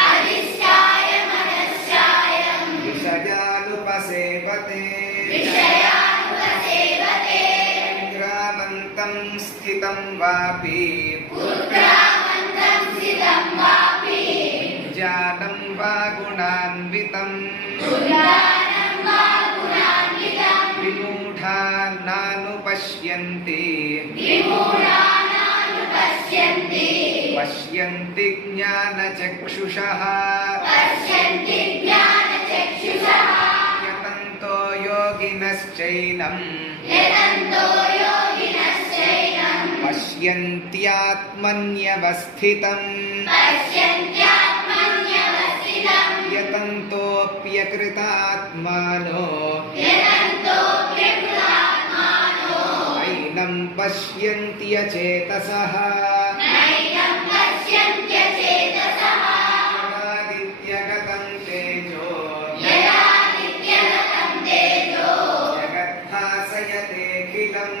अधिष्ठाय मनश्चायं विषयानुपसेवते ग्रामन्तं स्थितं वापि ज्ञानं वा गुणान्वितं विमूढा नानुपश्यन्ति पश्यन्ति ज्ञानचक्षुषः यतन्तो योगिनश्चैनं पश्यन्त्यात्मन्यवस्थितम् यतन्तोऽप्यकृतात्मानो नैनं पश्यन्त्यचेतसः यदादित्यगतं तेजो जगद्भासयतेऽखिलम्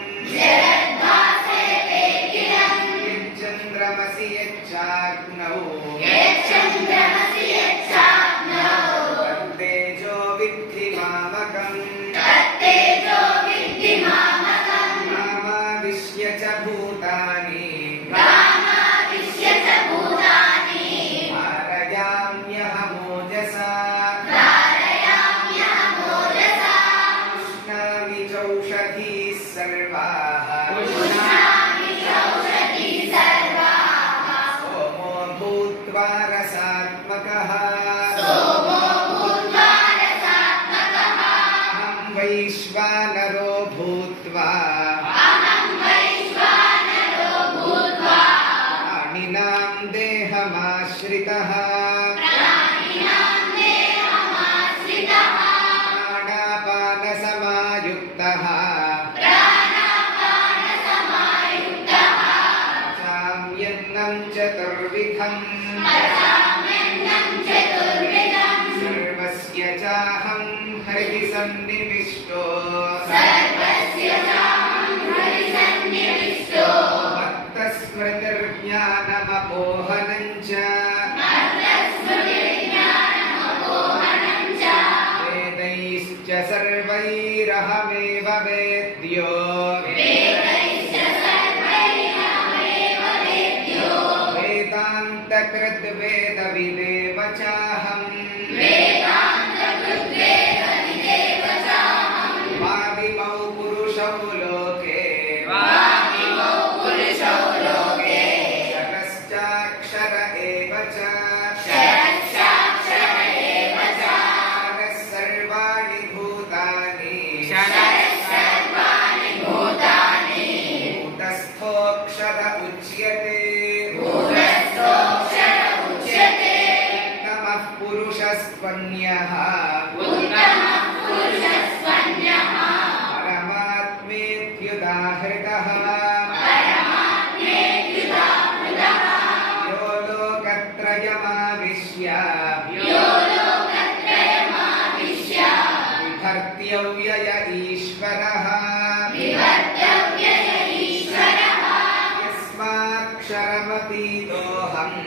यच्चन्द्रमसि यच्चाग्नौ तत्तेजो विद्धि मामकम् रामाविश्य च भूतानि धारयाम्यहमोजसा उष्णामि चौषधीः सर्वाः सोमो भूत्वा रसात्मकः अहं वैश्वानरो भूत्वा प्राणिनां देहमाश्रितः प्राणापानसमायुक्तः पचाम्यन्नं चतुर्विधम् सर्वस्य चाहं हृदि सन्निविष्टो मत्तस्मृतिर्ज्ञानमपोहनं च वेदैश्च सर्वैरहमेव वेद्यो वेदान्तकृद्वेदविदेव चाहम् वादिमौ पुरुषौ लोके क्षरश्चाक्षर एव च क्षरः सर्वाणि भूतानि भूतस्थोऽक्षर उच्यते उत्तमः पुरुषस्त्वन्यः परमात्मेत्युदाहृतः यो लोकत्रयमाविश्य बिभर्त्यव्यय ईश्वरः यस्माक्षरमतीतोऽहम्